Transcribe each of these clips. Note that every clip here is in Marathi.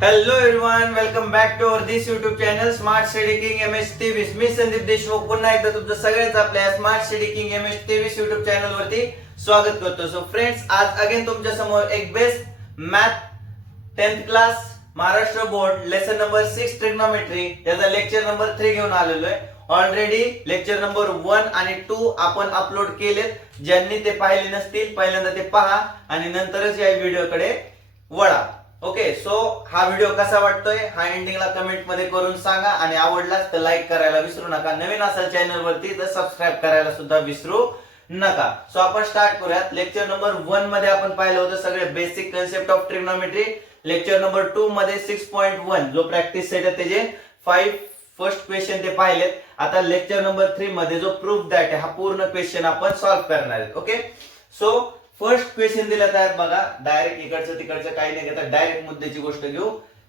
Hello everyone, welcome back to our this YouTube channel Smart Study King MS23. मी संदीप देशमुख पुन्हा एकदा तुमचं सगळ्यांचं आपल्या smart study king MS23 YouTube channel वरती स्वागत करतो. सो फ्रेंड्स, आज अगेन तुमच्या समोर एक best math 10th class Maharashtra board lesson number 6 trigonometry याचा लेक्चर नंबर 3 घेऊन आलेलो आहे. ऑलरेडी लेक्चर नंबर 1 आणि 2 आपण अपलोड केलेत. ज्यांनी ते पाहिले नसतील पहिल्यांदा ते पहा आणि नंतरच या व्हिडिओकडे वळा. ओके, सो हा व्हिडिओ कसा वाटतोय हा एंडिंगला कमेंट मध्ये करून सांगा आणि आवडलाच तर लाईक करायला विसरू नका. नवीन असाल चॅनल वरती तर सबस्क्राईब करायला सुद्धा विसरू नका. सो आपण स्टार्ट करूयात. लेक्चर नंबर 1 मध्ये आपण पाहिलं होतं सगळे basic concept of trigonometry. Lecture number 2 मध्ये 6.1 जो प्रॅक्टिस सेट आहे त्याचे 5 फर्स्ट क्वेश्चन ते पाहिलेत. आता लेक्चर नंबर 3 मध्ये जो प्रूफ दॅट आहे हा पूर्ण क्वेश्चन आपण सॉल्व्ह करणार आहेत. ओके, सो फर्स्ट क्वेश्चन दिला आहे बघा. डायरेक्ट इकडचं तिकडचं काही नाही घेता डायरेक्ट मुद्द्याची गोष्ट घेऊ.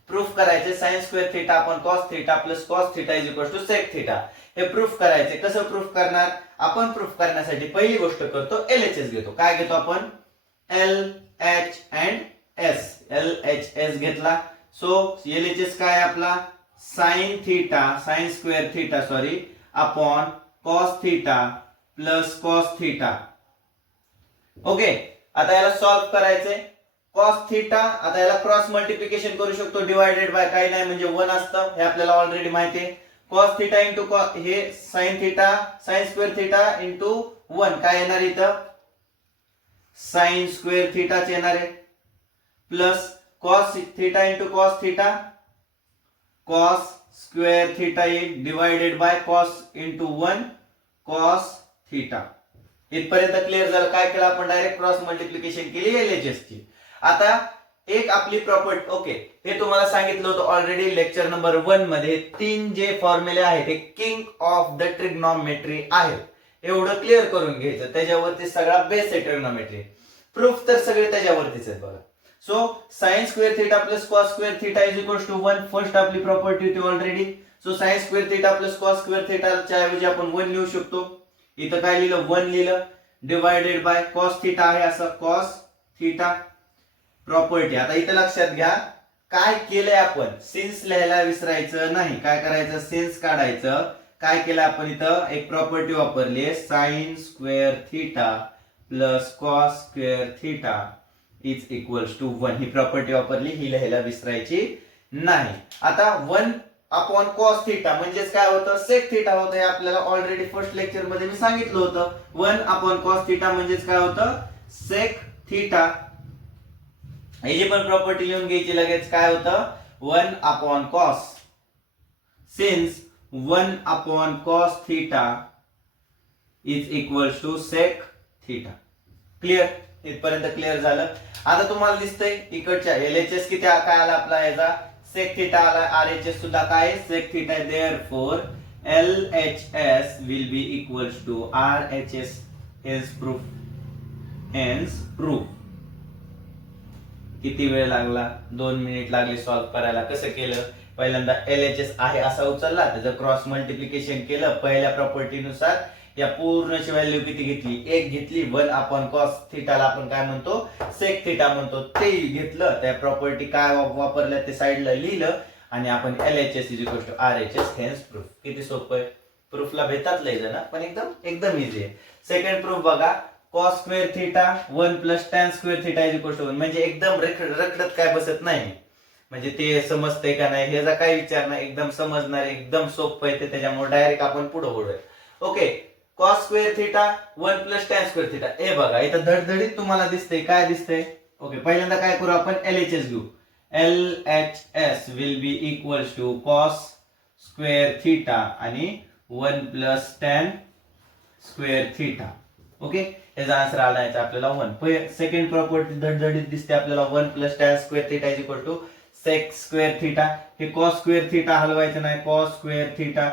प्रूफ करायचे sine square theta upon cos theta plus cos theta is equal to sec theta. हे प्रूफ करायचे. कसं प्रूफ करणार? आपण प्रूफ करण्यासाठी पहिली गोष्ट करतो LHS घेतो. काय घेतो आपण? LH and S. LHS घेतला. सो LHS काय आपला? Sine theta sine square theta sorry upon cos theta plus cos theta. Okay, आता याला सॉल्व्ह करायचंय. कॉस थीटा आता याला क्रॉस मल्टिप्लिकेशन करू शकतो. डिवायडेड बाय काही नाही म्हणजे 1 असतं. हे आपल्याला ऑलरेडी माहिती आहे. कॉस थीटा इंटू हे sine theta sine square theta into 1 काय येणार इथं? साइन स्क्वेअर थीटाच येणार आहे. Plus cos theta into cos theta cos square theta divided by cos into 1 cos theta. इथपर्यंत क्लिअर झालं. काय केलं आपण? डायरेक्ट क्रॉस मल्टिप्लिकेशन केली LHS ची. आता एक आपली प्रॉपर्टी. ओके, हे तुम्हाला सांगितलं होतं ऑलरेडी लेक्चर नंबर 1 मध्ये. 3 जे फॉर्म्युले आहेत हे किंग ऑफ द ट्रिग्नोमेट्री आहेत. एवढं क्लिअर करून घ्यायचं. त्याच्यावरती सगळा बेस आहे ट्रिग्नोमेट्री. प्रूफ तर सगळे त्याच्यावरतीच आहेत बघा. So sine square theta plus cos square theta is equal to 1. First आपली प्रॉपर्टी होती already. So sine square theta plus cos square थीटाच्या ऐवजी आपण 1 लिहू शकतो. इथं काय लिहिलं? 1 लिहिलं. डिवायडेड बाय कॉस थीटा आहे असं कॉस थीटा प्रॉपर्टी. आता इथं लक्षात घ्या काय केलंय आपण. सिन्स लिहायला विसरायचं नाही. काय करायचं? सिन्स काढायचं. काय केलं आपण? इथं एक प्रॉपर्टी वापरली आहे sine square theta plus cos square theta is equals to 1. ही प्रॉपर्टी वापरली. ही लिहायला विसरायची नाही. आता 1 अपॉन कॉस थीटा म्हणजेच काय होतं? सेक थीटा होतं. हे आपल्याला ऑलरेडी फर्स्ट लेक्चर मध्ये मी सांगितलं होतं. 1 अपॉन कॉस थीटा म्हणजेच काय होतं? Sec theta. ही जी पण प्रॉपर्टी लिहून घ्यायची लगेच. काय होतं? 1 upon cos. Since 1 upon cos theta is equals to sec theta. Clear? इथपर्यंत क्लिअर झालं. आता तुम्हाला दिसतंय इकडच्या LHS किती काय आला आपला याचा? सेक थीटा आला. RHS सुद्धा काय? Sec theta. Therefore LHS will be equals to RHS. Hence proof. Hence proof. किती वेळ लागला? 2 मिनिट लागले सॉल्व्ह करायला. कसं केलं? पहिल्यांदा LHS आहे असा उचलला, त्याचं क्रॉस मल्टिप्लिकेशन केलं. पहिल्या प्रॉपर्टी नुसार या पूर्णची व्हॅल्यू किती घेतली? 1 घेतली. 1 अपॉन कॉस थीटाला आपण काय म्हणतो? सेक थीटा म्हणतो. ते घेतलं. त्या प्रॉपर्टी काय वापरल्या ते साइडला लिहिलं आणि आपण LHS is equal to RHS. Hence proof. किती सोपं आहे. प्रूफला भेटतात लय जण पण एकदम इझी आहे. सेकंड प्रूफ बघा. Cos square theta 1 plus tan square theta is equal to 1. म्हणजे एकदम रखडत काय बसत नाही. म्हणजे ते समजतंय का नाही ह्याचा काय विचार नाही. एकदम समजणार. एकदम सोपं आहे ते. त्याच्यामुळे डायरेक्ट आपण पुढे वळूया. Okay, cos square theta 1 plus tan square theta. हे बघा इथं धडधडीत तुम्हाला दिसतंय. काय दिसतंय? ओके, पहिल्यांदा काय करू आपण? LHS घेऊ. LHS will be equals to cos square theta आणि 1 plus tan square theta. Okay, याचा आन्सर आला याचा आपल्याला 1. सेकंड प्रॉपर्टी धडधडीत दिसते आपल्याला. 1 plus tan square theta is equal to sec square theta. हे कॉस स्क्वेअर थीटा हलवायचं नाही. कॉस स्क्वेअर थीटा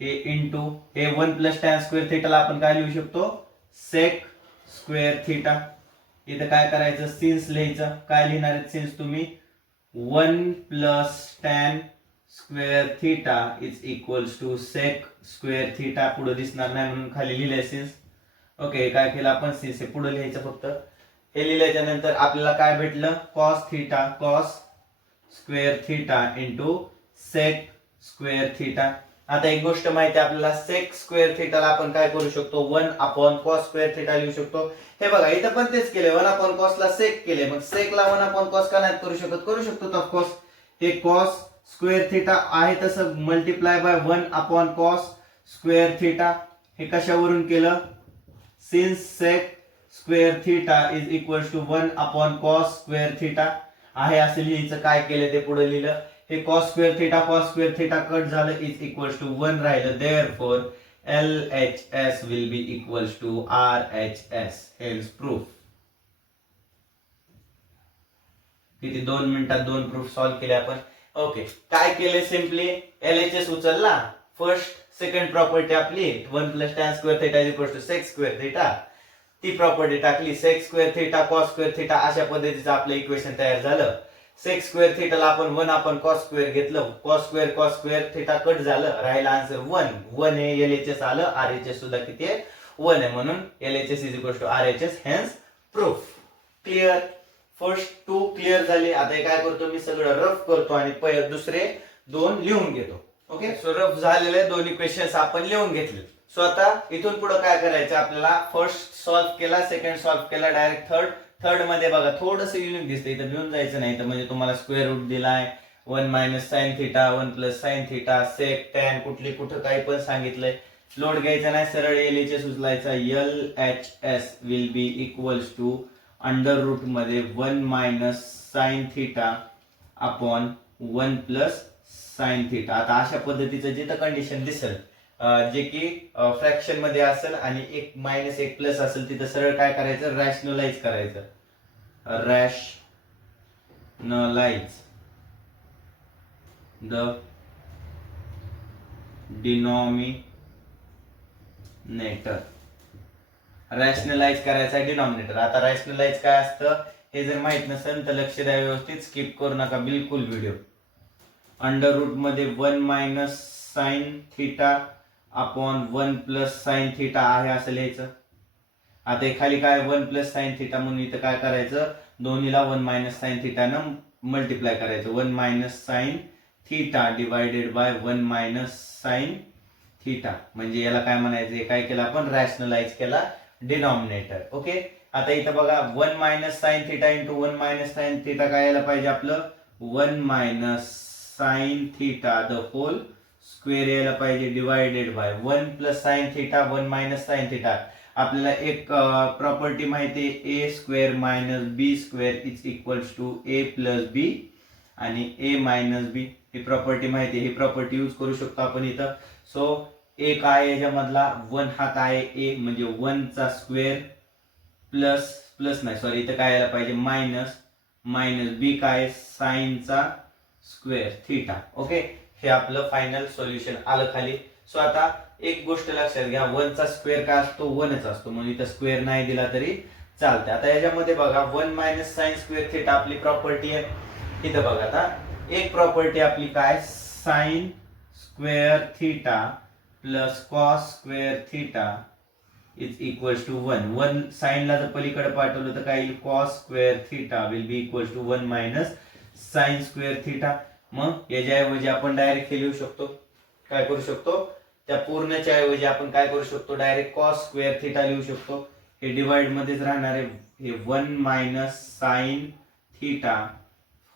हे इंटू हे 1 प्लस टॅन स्क्वेअर थीटाला आपण काय लिहू शकतो? Sec square theta. इथं काय करायचं? सिन्स लिहायचं. काय लिहिणार आहेत सिन्स तुम्ही? 1 plus tan square theta is equals to sec square theta. पुढे दिसणार नाही म्हणून खाली लिहिलंय सिन्स. ओके, काय केलं आपण? सिन्स हे पुढे लिहायचं फक्त. हे लिहिल्याच्या नंतर आपल्याला काय भेटलं? Cos theta. Cos square theta into sec square theta. आता एक गोष्ट माहिती आहे आपल्याला, सेक स्क्वेअर थिटाला आपण काय करू शकतो, 1/cos स्क्वेअर थिटा लिहू शकतो. हे बघा इथं पण तेच केले, 1/cos ला सेक केले, मग सेकला 1/cos का नाही करू शकत, करू शकतो ऑफकोर्स. हे cos स्क्वेअर थिटा आहे तसं multiply by 1/cos square theta. हे कशावरून केलं, since sec square theta is equal to 1/cos square theta आहे असं लिहायचं. काय केलं ते पुढे लिहिलं, हे cos स्क्वेअर थिटा कट झालं, इज इक्वल टू 1 राहिलं. Therefore LHS will be equal to RHS. Hence proof. किती 2 मिनिटात 2 प्रूफ सॉल्व्ह केले आपण. ओके, काय केले, सिम्पली LHS उचलला, फर्स्ट सेकंड प्रॉपर्टी आपली 1 + tan square theta is equal to sec square theta, ती प्रॉपर्टी टाकली, sec square theta cos square theta, अशा पद्धतीचं आपलं इक्वेशन तयार झालं. सेक स्क्वेअर थिटाला आपण 1/cos स्क्वेअर घेतलं, cos स्क्वेअर थिटा कट झालं, राहिला आन्सर 1 हे LHS आलं, RHS सुद्धा किती आहे, 1 आहे, म्हणून LHS is equal to RHS. Hence proof. Clear. First 2 clear झाले. आता हे काय करतो मी, सगळं रफ करतो आणि पहिले दुसरे 2 लिहून घेतो. ओके, सो रफ झालेले दोन्ही क्वेश्चन्स आपण लिहून घेतले. सो आता इथून पुढे काय करायचं आपल्याला, फर्स्ट सॉल्व्ह केला, सेकंड सॉल्व्ह केला, डायरेक्ट थर्ड मध्ये बघा थोडंसं युनिक दिसतं, इथं घेऊन जायचं नाही. तर म्हणजे तुम्हाला स्क्वेअर रूट दिलाय, 1 - sin थिटा, 1 + sin थिटा, सेक टॅन कुठं काही पण सांगितलंय, लोड घ्यायचा नाही, सरळ LHS उचलायचा. LHS will be equals to under root मध्ये 1 - sin theta upon 1 + sin theta. आता अशा पद्धतीचं जिथं कंडिशन दिसेल, जे की फ्रॅक्शन मध्ये असेल आणि 1 - 1 प्लस असेल, तिथं सरळ काय करायचं, रॅशनलाइज करायचं. Rationalize the denominator. रॅशनलाइज करायचा डिनॉमिनेटर. आता रॅशनलाइज काय असतं हे जर माहित नसेल तर लक्ष द्या व्यवस्थित, स्किप करू नका बिलकुल व्हिडिओ. अंडर रूट मध्ये 1 - sin theta upon 1 + sin theta आहे असं लिहायचं. आता खाली काय 1 + sin थिटा, म्हणून इथं काय करायचं, दोन्हीला 1 - sin थिटा न मल्टिप्लाय करायचं. 1 - sin theta divided by 1 - sin theta, म्हणजे याला काय म्हणायचं, काय केलं आपण, रॅशनलाइज केला डिनॉमिनेटर. ओके, आता इथं बघा 1 - sin theta into 1 - sin theta काय यायला पाहिजे आपलं, 1 - sin theta the whole square यायला पाहिजे, divided by 1 + sin theta 1 - sin theta. आपल्याला एक प्रॉपर्टी माहिती आहे, a² - b² is equals to a + b आणि a - b. ही प्रॉपर्टी माहिती आहे, ही प्रॉपर्टी यूज करू शकतो आपण इथं. सो a काय आहे याच्यामधला, 1 हा काय आहे, a म्हणजे 1 चा स्क्वेअर प्लस नाही सॉरी, इथं काय यायला पाहिजे, मायनस b काय, साइन चा स्क्वेअर थिटा. ओके, हे आपलं फायनल सोल्युशन आलं खाली. सो आता एक गोष्ट लक्षात घ्या, 1 चा स्क्वेअर काय असतो, 1च असतो, म्हणून इथं स्क्वेअर नाही दिला तरी चालते. आता याच्यामध्ये बघा 1 - sin स्क्वेअर थिटा आपली प्रॉपर्टी आहे. इथं बघा आता एक प्रॉपर्टी आपली काय, sine square theta plus cos square theta is equals to 1 sine ला जर पलीकडे पाठवलं तर काय येईल, cos square theta will be equals to 1 - sin square theta. मग याच्याऐवजी आपण डायरेक्ट लिहू शकतो, काय करू शकतो, त्या पूर्णच्या ऐवजी आपण काय करू शकतो, डायरेक्ट कॉस स्क्वेअर थिटा लिहू शकतो. हे डिवाइड मध्येच राहणार आहे, हे 1 - sin theta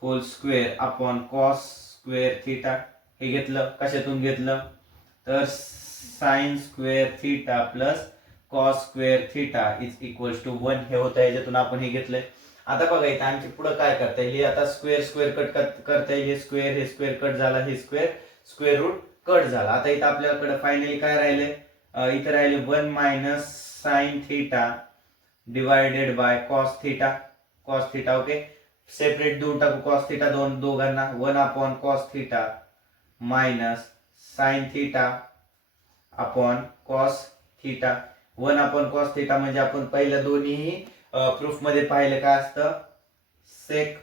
whole square upon cos square theta. हे घेतलं, कशातून घेतलं, तर sine square theta plus cos square theta is equals to 1 हे होतं, याच्यातून आपण हे घेतलंय. आता बघा इथं आणखी पुढे काय करता येईल, आता स्क्वेअर कट करता येईल, हे स्क्वेअर कट झाला, हे स्क्वेअर रूट कट झाला. आता इथं आपल्याकडे फायनली काय राहिले, इथं राहिले 1 - sin theta divided by cos theta. Okay, separate देऊन टाकू कॉस थिटा दोघांना, 1/cos theta minus sin theta upon cos theta. 1/cos theta म्हणजे आपण पहिल्या दोन्ही प्रूफ मध्ये पाहिलं काय असतं, sec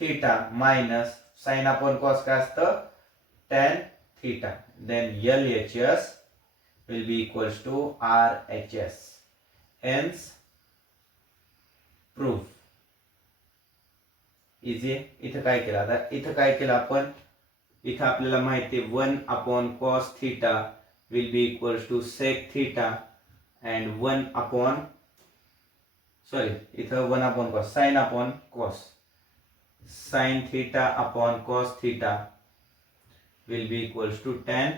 theta minus sine upon cos काय असतं, tan theta. Then LHS will be equals to RHS. Hence proof. Easy आहे. इथं काय केलं, आता इथं काय केलं आपण, इथं आपल्याला माहिती आहे 1/cos theta will be equals to sec theta and 1/cos sin theta upon cos theta will be equals to tan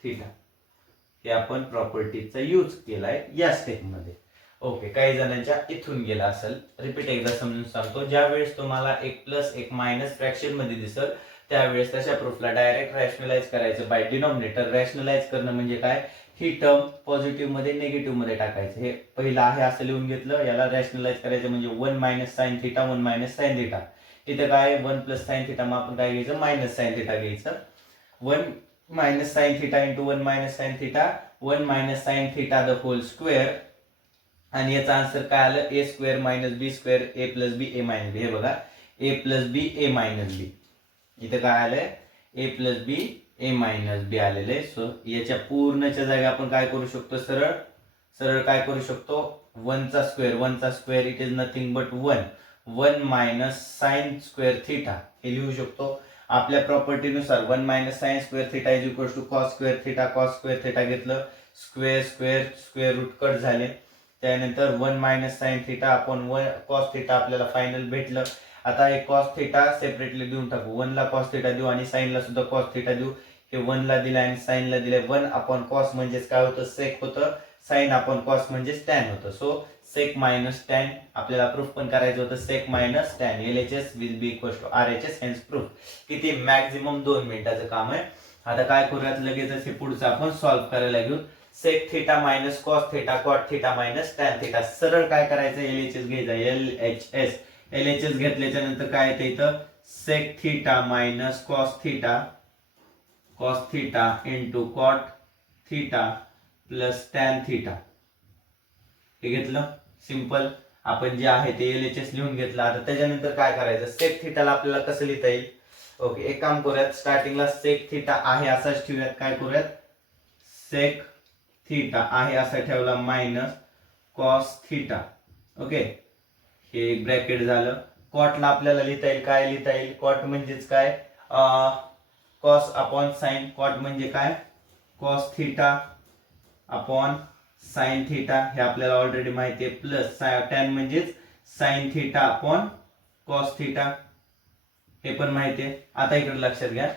theta. हे आपण प्रॉपर्टीचा यूज केलाय या स्टेप मध्ये. ओके, काही जणांच्या इथून गेला असेल, रिपीट एकदा समजून सांगतो. ज्या वेळेस तुम्हाला एक प्लस एक मायनस फ्रॅक्शन मध्ये दिसल त्यावेळेस तशा प्रूफला डायरेक्ट रॅशनलाइज करायचं बाय डिनॉमिनेटर. रॅशनलाइज करणं म्हणजे काय, ही टर्म पॉझिटिव्ह मध्ये निगेटिव्ह मध्ये टाकायचं. हे पहिलं आहे असं लिहून घेतलं, याला रॅशनलाइज करायचं म्हणजे 1 - sin थिटा 1 - sin थिटा. इथे काय 1 + sin थिटा, मग आपण काय घ्यायचं -sin थिटा घ्यायचं. 1 - sin theta into 1 - sin theta 1 - sin theta the whole square. आणि याचा आन्सर काय आलं, a² - b² a + b a - b. हे बघा a + b a - b. इथे काय आलंय a + b a - b आलेले. सो याच्या पूर्णच्या जागी आपण काय करू शकतो, सरळ सरळ काय करू शकतो, 1चा square it is nothing but 1 sin² theta हे लिहू शकतो. आपल्या प्रॉपर्टीनुसार 1 - sin² theta is equal to cos² theta. cos² theta घेतलं, स्क्वेअर रूट कट झाले. त्यानंतर 1 - sin थिटा आपण cos थिटा आपल्याला फायनल भेटलं. आता हे cos थिटा सेपरेटली देऊन टाकू. 1 ला cos थिटा देऊ आणि sin ला सुद्धा cos थिटा देऊ. हे 1 ला दिलं आणि sin ला दिले. 1/cos म्हणजेच काय होतं, सेक होतं. sin/cos म्हणजेच tan होतं. सो सेक - tan आपल्याला प्रूफ पण करायचं होतं. Sec - tan LHS will be equal to RHS. Hence proof. किती, मॅक्झिमम 2 मिनिटाचं काम आहे. आता काय करूयात, लगेच हे पुढचं आपण सॉल्व्ह करायला घेऊ. Sec theta - cos theta cot theta - tan theta. सरळ काय करायचं, LHS घ्यायचा. LHS घेतल्याच्या नंतर काय येतं इथं, sec theta cos theta into cot theta plus tan theta. हे घेतलं, सिंपल. आपण जे आहे ते LHS लिहून घेतलं. आता त्याच्यानंतर काय करायचं, सेक थिटाला आपल्याला कसं लिहिता येईल. ओके, एक काम करूयात, स्टार्टिंगला सेक थिटा आहे असाच ठेवूयात. काय करूयात, सेक थिटा आहे असा ठेवला -cos थिटा. ओके, हे एक ब्रॅकेट झालं. कॉटला आपल्याला लिहिता येईल, काय लिहिता येईल, कॉट म्हणजेच काय, cos अपॉन sin. कॉट म्हणजे काय, cos theta upon sin theta, हे आपल्याला ऑलरेडी माहिती आहे. प्लस tan म्हणजेच sin theta upon cos theta, हे पण माहिती आहे. आता इकडे लक्षात घ्या,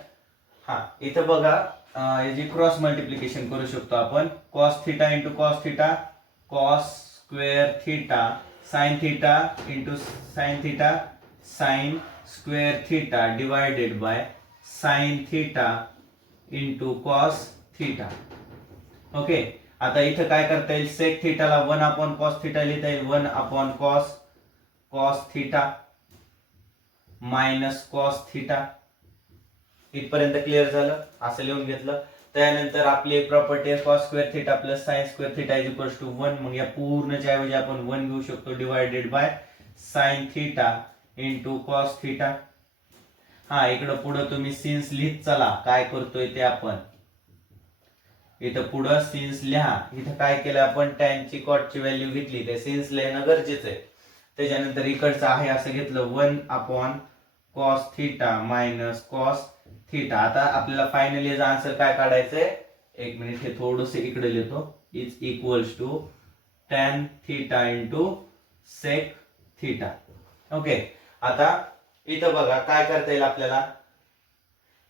इथं बघा, याची क्रॉस मल्टिप्लिकेशन करू शकतो आपण. cos theta into cos theta cos² theta sin theta into sin theta sin² theta divided by sin theta into cos theta. Okay, आता इथं काय करता येईल, सेक थिटाला 1/cos थिटा लिहिता येईल. 1/cos theta minus cos theta. इथपर्यंत क्लिअर झालं, असं लिहून घेतलं. त्यानंतर आपली एक प्रॉपर्टी आहे cos² theta plus sin² theta is equal to 1. मग या पूर्णच्या ऐवजी आपण 1 घेऊ शकतो divided by sin theta into cos theta. इकडं पुढं तुम्ही सिन्स लिहित चला, काय करतोय ते आपण. इथं पुढं सिन्स लिहा. इथं काय केलं आपण, tan ची cot ची व्हॅल्यू घेतली, ते सिन्स लिहिणं गरजेचं आहे. त्याच्यानंतर इकडचं आहे असं घेतलं 1/cos theta minus cos theta. आता आपल्याला फायनली याचा आन्सर काय काढायचंय, एक मिनिट, हे थोडंसं इकडे लिहितो. Is equals to tan theta into sec theta. Okay, आता इथं बघा काय करता येईल आपल्याला.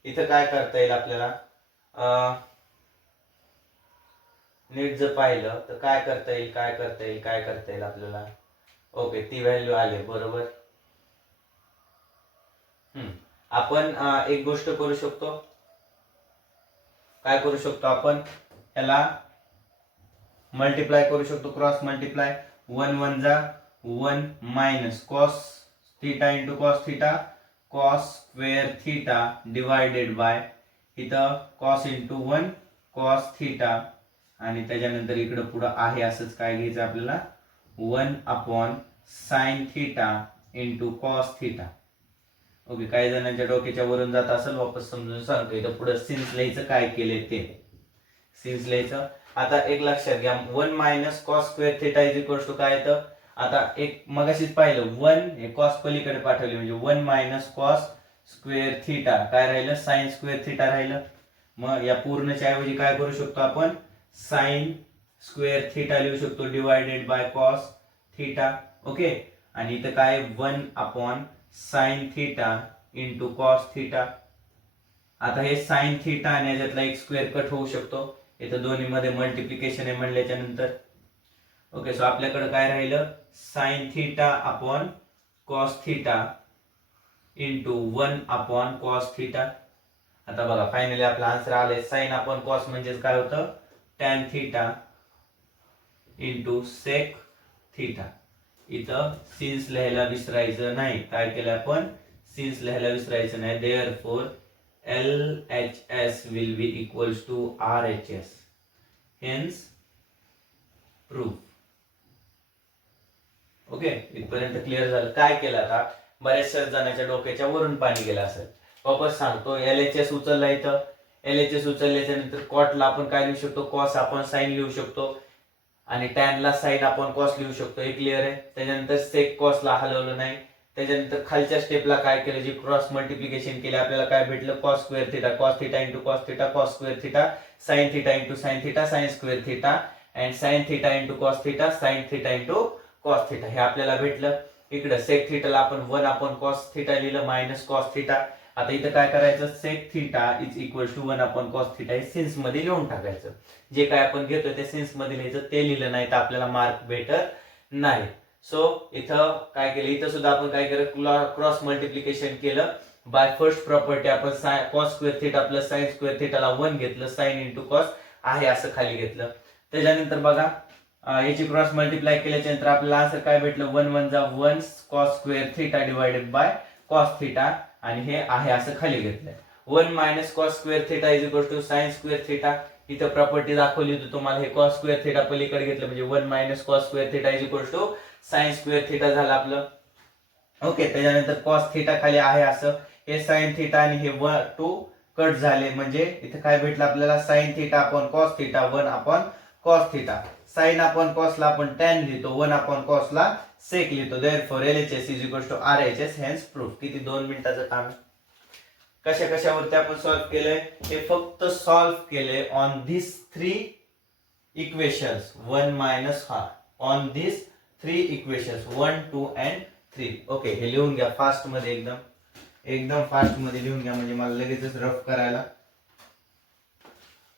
इथं काय करता येईल आपल्याला, नीट जर पाहिलं तर काय करता येईल आपल्याला. ओके, ती व्हॅल्यू आली बरोबर. आपण एक गोष्ट करू शकतो, काय करू शकतो आपण, याला मल्टिप्लाय करू शकतो, क्रॉस मल्टिप्लाय. 1 1 जा 1 minus cos theta into cos theta cos² theta divided by, इथं cos इंटू 1 cos थिटा आणि त्याच्यानंतर इकडे पुढे आहे असंच काय घ्यायचं आपल्याला, 1/sin theta into cos theta. Okay, काही जणांच्या डोक्याच्या वरून जात असेल, वापस समजून सांगतो. इथं पुढे सिन्स लिहायचं, काय केले ते सिन्स लिहायचं. आता एक लक्षात घ्या, 1 - cos² theta is equal to काय येतं, आता एक मगाशीच पाहिलं 1 हे कॉस पलीकडे पाठवले म्हणजे 1 मायनस कॉस स्क्वेअर थिटा काय राहिलं साइन स्क्वेअर थिटा राहिलं. मग या पूर्णच्या ऐवजी काय करू शकतो आपण साइन स्क्वेअर थिटा लिहू शकतो divided by cos theta. Okay आणि इथं काय 1 upon sine theta into cos theta. आता हे साइन थिटा आणि याच्यातला एक स्क्वेअर कट होऊ शकतो. इथं दोन्ही मध्ये मल्टिप्लिकेशन आहे म्हणल्याच्या नंतर. ओके सो आपल्याकडे काय राहिलं sign theta upon cos theta into 1 upon cos theta. आता बघा फायनली आपला आन्सर आलाय साइन अपॉन कॉस म्हणजे काय होतं tan theta into sec theta. इथं सिन्स लिहायला विसरायचं नाही. काय केलं आपण सिन्स लिहायला विसरायचं नाही. Therefore LHS will be equals to RHS. Hence proof. Okay इथपर्यंत क्लिअर झालं. काय केलं आता बऱ्याचशा जणांच्या डोक्याच्या वरून पाणी गेलं असेल. वापस सांगतो LHS उचलला इथं. LHS उचलल्याच्या नंतर कॉटला आपण काय लिहू शकतो कॉस आपण साइन लिहू शकतो आणि टॅनला साइन आपण कॉस लिहू शकतो. हे क्लिअर आहे. त्याच्यानंतर सेक कॉसला हलवलं नाही. त्याच्यानंतर खालच्या स्टेपला काय केलं जे क्रॉस मल्टिप्लिकेशन केले आपल्याला काय भेटलं cos square theta cos theta into cos theta cos square theta sine theta into sine theta sine square theta and sine theta into cos theta sine theta into cos theta हे आपल्याला भेटलं. इकडे सेक थिटाला आपण 1 अपॉन कॉस थिटा लिहिलं मायनस कॉस थिटा. आता इथं काय करायचं sec theta is equal to 1 upon cos theta हे सिन्स मध्ये लिहून टाकायचं. जे काय आपण घेतोय ते सिन्स मध्ये लिहायचं. ते लिहिलं नाही तर आपल्याला मार्क भेटत नाही. सो इथं काय केलं इथं सुद्धा आपण काय केलं क्रॉस मल्टिप्लिकेशन केलं. बाय फर्स्ट प्रॉपर्टी आपण cos square theta plus sine square थिटाला 1 घेतलं साइन इंटू कॉस आहे असं खाली घेतलं. त्याच्यानंतर बघा याची क्रॉस मल्टिप्लाय केल्याच्या नंतर आपल्याला आन्सर काय भेटलं 1 1 जा 1 cos square theta divided by cos theta आणि हे आहे असं खाली घेतलंय. 1 minus cos square theta is equal to sine square theta. इथं प्रॉपर्टी दाखवली होती तुम्हाला हे कॉस स्क्वेअर थिटा पलीकडे घेतलं म्हणजे 1 minus cos square theta is equal to sine square theta झालं आपलं. ओके त्याच्यानंतर कॉस थिटा खाली आहे असं हे साइन थिटा आणि हे 2 कट झाले म्हणजे इथे काय भेटलं आपल्याला sine theta upon cos theta 1 upon cos theta. Sine upon कॉसला आपण टॅन लिहितो 1 अपॉन कॉसला सेक लिहितो. Therefore LHS is equal to RHS hence proof. किती 2 मिनिटाचं काम. कशा कशावरती आपण सॉल्व्ह केलंय हे फक्त सॉल्व्ह केले ऑन दिस 3 इक्वेशन्स 1 मायनस हा on this 3 equations 1 2 and 3. Okay हे लिहून घ्या फास्ट मध्ये एकदम फास्ट मध्ये लिहून घ्या म्हणजे मला लगेचच रफ करायला.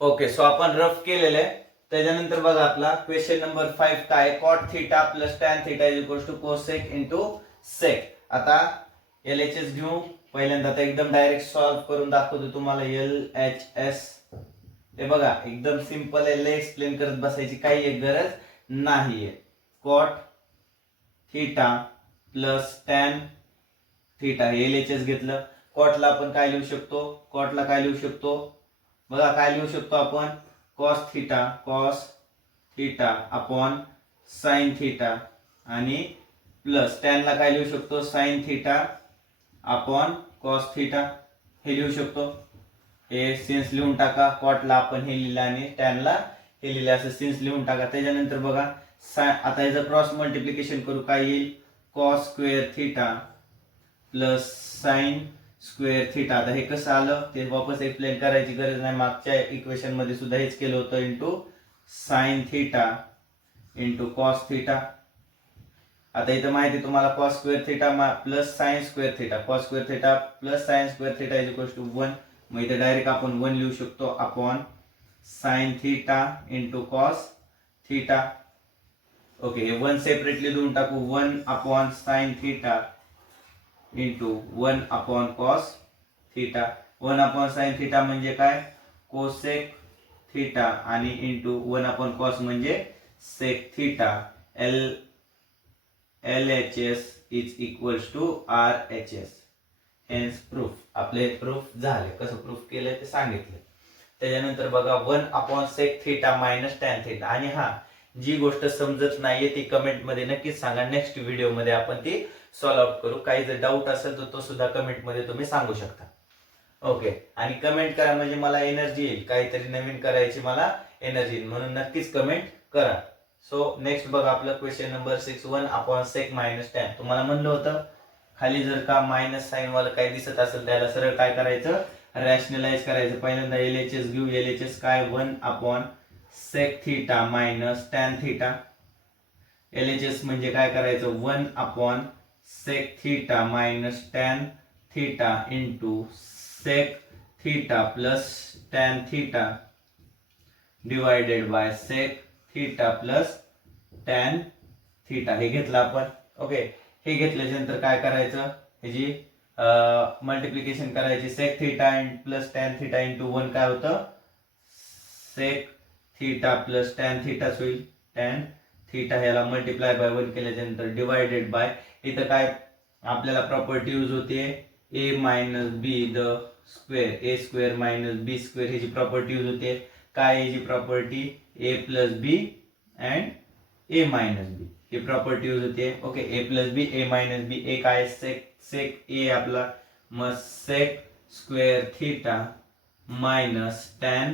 ओके सो आपण रफ केलेलं आहे. त्याच्यानंतर बघा आपला क्वेश्चन नंबर 5 काय cot theta plus tan theta is equal to cosec into sec. आता LHS घेऊ पहिल्यांदा. आता एकदम डायरेक्ट सॉल्व्ह करून दाखवतो तुम्हाला. LHS हे बघा एकदम सिंपल आहे. लय एक्सप्लेन करत बसायची काही एक गरज नाहीये. Cot theta plus tan theta हे LHS घेतलं. कॉटला आपण काय लिहू शकतो कॉटला काय लिहू शकतो बघा काय लिहू शकतो आपण cos theta upon sine theta आणि प्लस टॅनला काय लिहू शकतो sign theta upon cos theta हे लिहू शकतो. हे सिन्स लिहून टाका. कॉटला आपण हे लिहिलं आणि टॅनला हे लिहिलं असं सिन्स लिहून टाका. त्याच्यानंतर बघा आता याचं क्रॉस मल्टिप्लिकेशन करू काय येईल cos square theta plus sine square theta. आता हे कसं आलं ते वापस एक्सप्लेन करायची गरज नाही. मागच्या इक्वेशन मध्ये सुद्धा हेच केलं होतं into sine theta into cos theta. आता इथं माहिती तुम्हाला cos square theta plus sine square theta cos square theta plus sine square theta is equal to 1. मग इथे डायरेक्ट आपण 1 लिहू शकतो upon sine theta into cos theta. Okay हे 1 सेपरेटली लिहून टाकू 1 upon sine theta into 1 upon cos theta. 1 upon sine theta म्हणजे काय कोसेक थिटा आणि इंटू 1 अपॉन कॉस म्हणजे sec theta. LHS is equals to RHS. Hence proof. आपले प्रूफ झाले. कसं प्रूफ केलंय ते सांगितलं. त्याच्यानंतर बघा 1 upon sec theta minus tan theta. आणि हा जी गोष्ट समजत नाहीये ती कमेंट मध्ये नक्कीच सांगा. नेक्स्ट व्हिडिओ मध्ये आपण ती सॉल्व्ह आउट करू. काही जर डाऊट असेल तर तो सुद्धा कमेंट मध्ये तुम्ही सांगू शकता. ओके आणि कमेंट करा म्हणजे मला एनर्जी येईल. काहीतरी नवीन करायची मला एनर्जी येईल म्हणून नक्कीच कमेंट करा. सो नेक्स्ट बघा आपलं question number 6 1/sec minus tan. तुम्हाला म्हणलं होतं खाली जर का मायनस साइन वाला काही दिसत असेल त्याला सरळ काय करायचं, रॅशनलाइज करायचं. पहिल्यांदा LHS घेऊ. LHS काय 1/sec theta minus tan theta. LHS म्हणजे काय करायचं 1/sec theta minus tan theta into sec theta plus tan theta divided by sec theta plus tan theta. हे घेतलं आपण. ओके, हे घेतल्यानंतर काय करायचं, ह्याची मल्टिप्लिकेशन करायची. sec theta plus tan theta into 1 काय होतं sec theta plus tan theta होईल. टॅन थिटा ह्याला मल्टिप्लाय बाय 1 केल्यानंतर डिवायडेड बाय, इथं काय आपल्याला प्रॉपर्टी यूज होते a minus B the square, A square minus B square. ह्याची प्रॉपर्टी यूज होते. काय ह्याची property a plus B and a minus B, ही प्रॉपर्टी यूज होते. Okay, a plus B a minus B. ए काय सेक ए आपला, मग sec square theta minus tan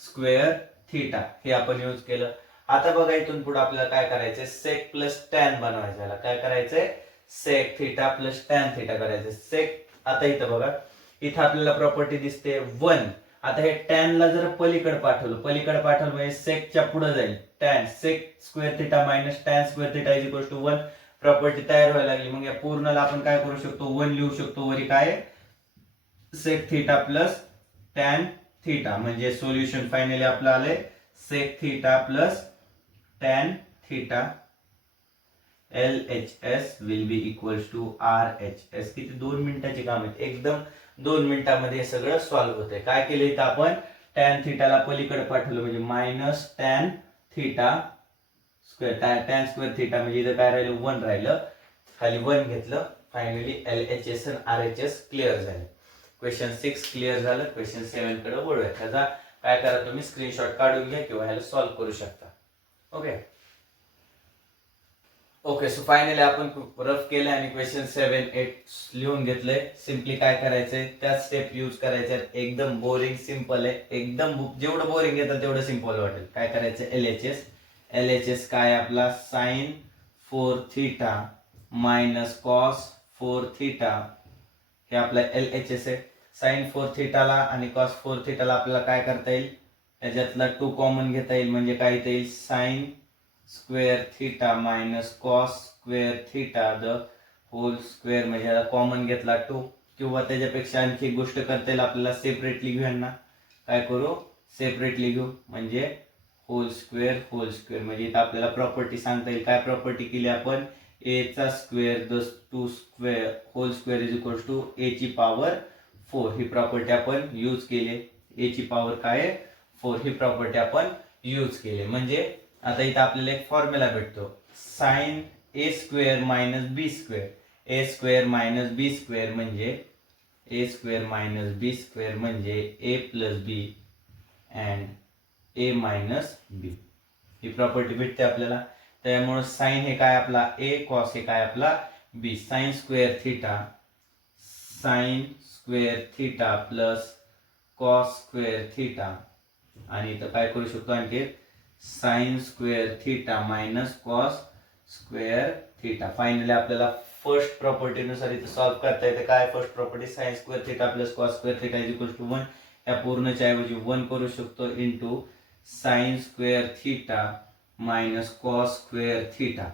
square theta हे आपण यूज केलं. आता बघा इथून पुढे आपल्याला काय करायचंय, सेक प्लस टॅन बनवायचं. काय करायचंय, sec theta plus tan theta करायचं. सेक, आता इथं बघा इथं आपल्याला प्रॉपर्टी दिसते 1. आता हे टॅन ला जर पलीकडे पाठवलं म्हणजे सेकच्या पुढे जाईल. Tan sec square theta minus tan square theta is equal to 1. Property तयार व्हायला लागली. मग या पूर्णला आपण काय करू शकतो 1 लिहू शकतो. वरी काय sec theta plus tan theta, म्हणजे सोल्युशन फायनली आपलं आलंय sec theta plus tan theta LHS will be equals to RHS. किती 2 मिनिटाची काम आहे, एकदम 2 मिनिटांमध्ये हे सगळं सॉल्व्ह होतंय. काय केलं इथं आपण टॅन थिटाला पलीकडे पाठवलं म्हणजे minus tan theta square, tan square theta म्हणजे इथं काय राहिलं 1 राहिलं, खाली 1 घेतलं. फायनली LHS आणि RHS क्लिअर झाले. क्वेश्चन 6 क्लिअर झालं. क्वेश्चन 7 कडे वळूया. त्याचा काय करा तुम्ही स्क्रीनशॉट काढून घ्या किंवा ह्याला सॉल्व्ह करू शकता. ओके, सो फायनली आपण रफ केलं आणि क्वेश्चन 7 8 लिहून घेतलंय. सिम्पली काय करायचंय त्याच स्टेप यूज करायचे. एकदम बोरिंग सिंपल आहे. एकदम जेवढं बोरिंग येतं तेवढं सिंपल वाटेल. काय करायचं LHS काय आपला sine 4 theta minus cos 4 theta. हे आपला LHS आहे. साइन 4 थिटाला आणि कॉस 4 थिटाला आपल्याला काय करता येईल, याच्यातला 2 कॉमन घेता येईल. म्हणजे काय येईल sine square theta minus cos square theta the whole square, म्हणजे याला कॉमन घेतला 2. किंवा त्याच्यापेक्षा आणखी एक गोष्ट करता येईल आपल्याला, सेपरेटली घेऊ यांना. काय करू सेपरेटली घेऊ म्हणजे होल स्क्वेअर म्हणजे इथं आपल्याला प्रॉपर्टी सांगता येईल. काय प्रॉपर्टी केली आपण, a चा square the 2 square whole square is equal to a ची पॉवर 4. ही प्रॉपर्टी आपण यूज केली. a ची पॉवर काय 4 ही प्रॉपर्टी आपण यूज केली. म्हणजे आता इथं आपल्याला एक फॉर्म्युला भेटतो sine a square minus B square. a square minus B square म्हणजे a square minus B square म्हणजे a plus B and a minus B. ही प्रॉपर्टी भेटते आपल्याला. त्यामुळे साइन हे काय आपला a, कॉस हे काय आपला b. Sine square theta plus cos square theta. आणि इथं काय करू शकतो आणखी sine square theta minus cos square theta. Finally आपल्याला फर्स्ट प्रॉपर्टी नुसार इथं सॉल्व्ह करता येते. काय first property sine square theta plus cos square theta is equal to 1. या पूर्णच्या ऐवजी 1 करू शकतो into sine square theta minus cos square theta.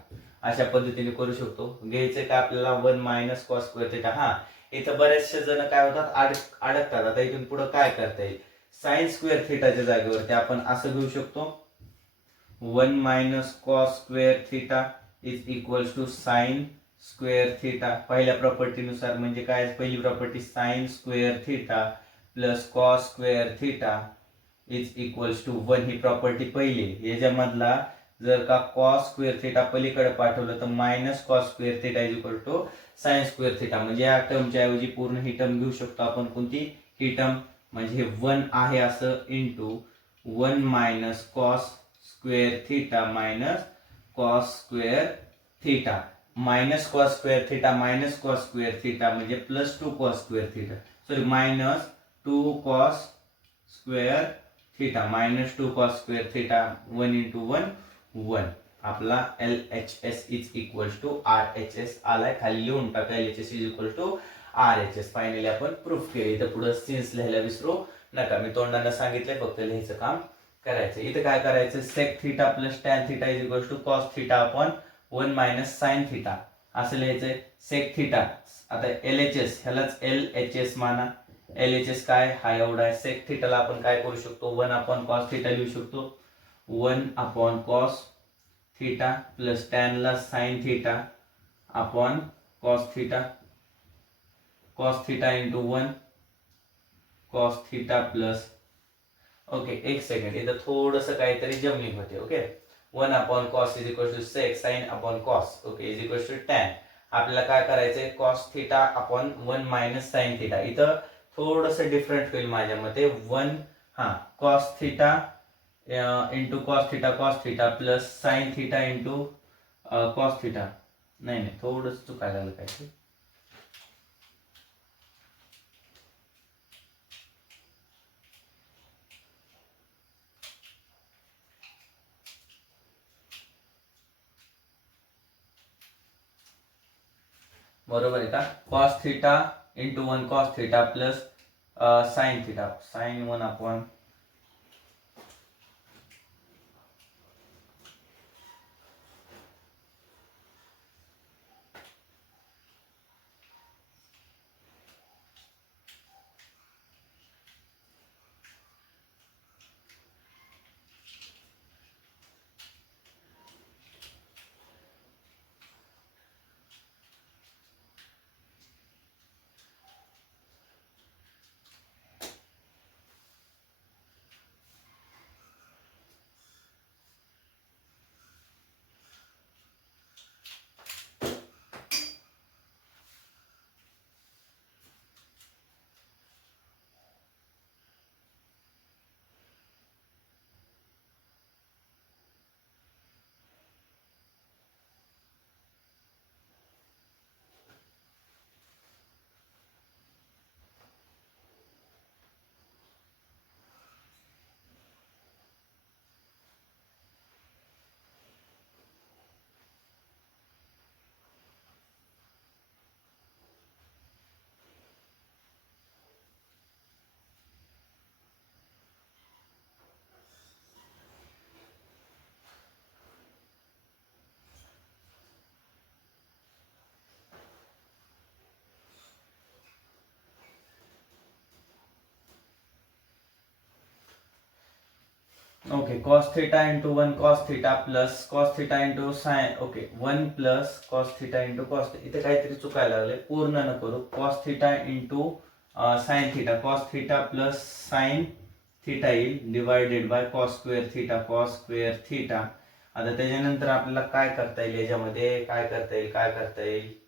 अशा पद्धतीने करू शकतो. घ्यायचं का आपल्याला 1 मायनस कॉस स्क्वेअर थिटा. हा, इथं बरेचसे जण काय होतात अडकतात. आता इथून पुढे काय करता येईल, साइन स्क्वेअर थिटाच्या जागेवरती आपण असं घेऊ शकतो 1 minus cos square theta is equals to sine square theta. पहिल्या प्रॉपर्टी नुसार म्हणजे काय, पहिली property sine square theta plus cos square theta is equals to 1. ही प्रॉपर्टी पहिली. याच्यामधला जर का कॉस स्क्वेअर थिटा पलीकडे पाठवलं तर minus cos square theta is equal to sine square theta. म्हणजे या टर्मच्या ऐवजी पूर्ण ही टर्म घेऊ शकतो आपण. कोणती ही टर्म, म्हणजे हे 1 आहे असं into 1 minus cos square theta minus cos square theta. Minus cos square theta minus cos square theta म्हणजे plus 2 cos square theta. Sorry, minus 2 cos square theta minus 2 cos square theta. 1 into 1 1. आपला LHS is equal to RHS आलाय, खाली लिहून टाका LHS is equal to RHS. Finally आपण प्रूफ केली. इथं पुढे सिन्स लिहायला विसरू नका, मी तोंडानं सांगितलंय, फक्त लिहायचं काम करायचं. इथं काय करायचं, sec theta plus tan theta is equal to cos theta upon 1 minus sine theta असं लिहायचंय. सेक थिटा, आता LHS ह्यालाच LHS माना. LHS काय हा एवढा आहे. सेक थिटाला आपण काय करू शकतो, 1 अपॉन कॉस थिटा लिहू शकतो. 1 upon cos theta plus tan ला sine theta upon cos theta. Cos theta into 1 cos theta plus, okay एक सेकंड, इथं थोडंसं काहीतरी जमलिंग होते. Okay 1 upon cos is equal to sec sine upon cos, okay is equal to tan. आपल्याला काय करायचंय, cos theta upon 1 minus sine theta. इथं थोडंसं डिफरंट होईल माझ्या मते. 1 cos theta into cos theta plus sine theta into cos theta. नाही थोडंसं चुकायला लागलं काय. बरोबर आहे का. Cos theta into 1 cos theta plus sine theta, sine 1 upon okay cos theta into 1 cos theta plus cos theta into sine, okay 1 plus cos theta into cos. इथे काहीतरी चुकायला लागले, पूर्ण न करू. Cos theta into sine theta, cos theta plus sine theta येईल divided by cos square theta, cos square theta. आता त्याच्यानंतर आपल्याला काय करता येईल, याच्यामध्ये काय करता येईल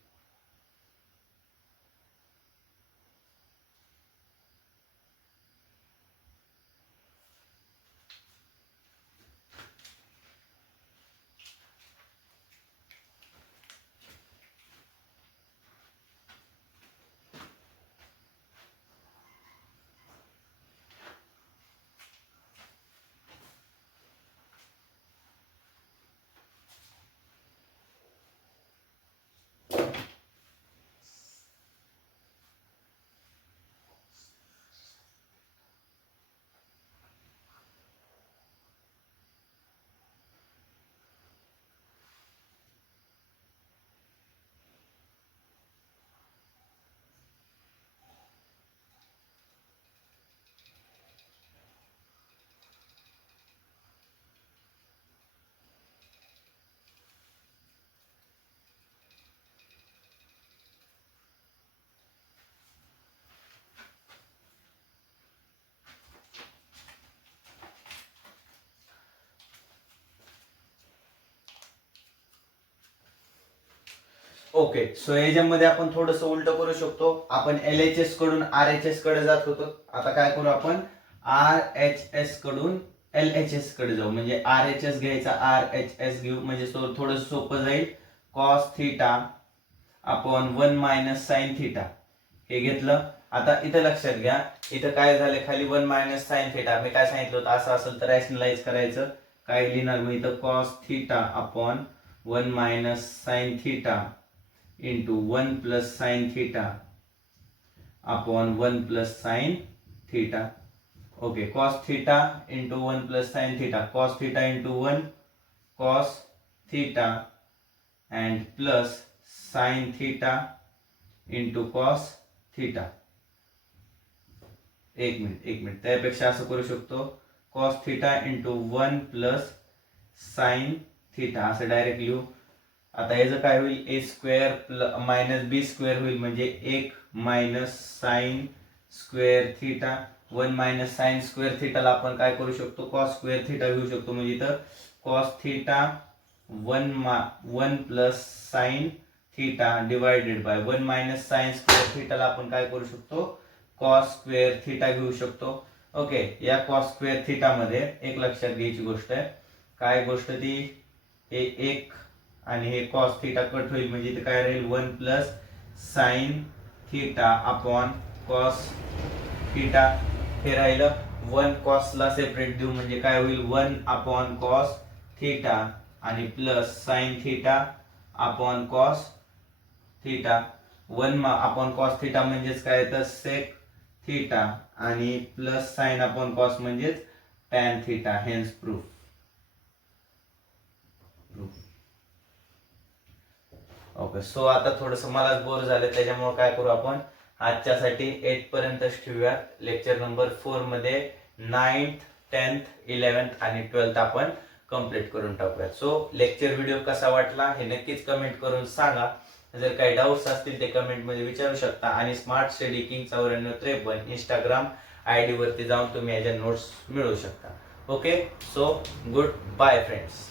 ओके. सो याच्यामध्ये आपण थोडस उलट करू शकतो. आपण LHS कडून RHS कडे जात होतो, आता काय करू आपण RHS कडून LHS कडे जाऊ. म्हणजे RHS घ्यायचा RHS घेऊ, म्हणजे थोडं सोपं जाईल. Cos theta upon 1 minus sine theta हे घेतलं. आता इथं लक्षात घ्या, इथं काय झालं, खाली 1 मायनस साइन थिटा. मी काय सांगितलं होतं, असं असेल तर रॅशनलाइज करायचं. काय लिहिणार मग इथं cos theta upon 1 minus sine theta into 1 plus sine theta upon 1 plus sine theta. Okay, cos theta into 1 plus sine theta, cos theta into 1 cos theta and plus sine theta into cos theta. एक मिनिट त्यापेक्षा असं करू शकतो, cos theta into 1 plus sine theta असं डायरेक्ट लिहू. आता याचं काय होईल, ए स्क्वेअर मायनस बी स्क्वेअर होईल, म्हणजे 1 minus sine square theta. 1 minus sine square थिटाला आपण काय करू शकतो, कॉस स्क्वेअर थिटा घेऊ शकतो. म्हणजे इथं cos theta 1 plus sine theta divided by 1 minus sine square थिटाला आपण काय करू शकतो, कॉस स्क्वेअर थिटा घेऊ शकतो. ओके, या कॉस स्क्वेअर थिटा मध्ये एक लक्षात घ्यायची गोष्ट आहे. काय गोष्ट ती, हे 1 आणि हे कॉस थिटा कट होईल, म्हणजे इथे काय राहील 1 plus sine theta upon cos theta. हे राहिलं 1 कॉसला सेपरेट देऊ, म्हणजे काय होईल 1 अपॉन कॉस थिटा आणि plus sine theta upon cos theta. 1 upon cos theta म्हणजेच काय तर सेक थिटा आणि प्लस साइन अपॉन कॉस म्हणजेच tan theta. Hence proof. Okay, so आता थोडंसं मलाच बोर झालं, त्याच्यामुळे काय करू आपण आजच्यासाठी 8 पर्यंतच ठेवूयात. लेक्चर नंबर 4 मध्ये 9th 10th 11th आणि 12th आपण कंप्लीट करून टाकूयात. सो लेक्चर व्हिडिओ कसा वाटला हे नक्कीच कमेंट करून सांगा. जर काही डाऊट्स असतील ते कमेंट मध्ये विचारू शकता. आणि smart study king 9453 Instagram ID वरती जाऊन तुम्ही याच्या नोट्स मिळवू शकता. Okay, so good bye friends.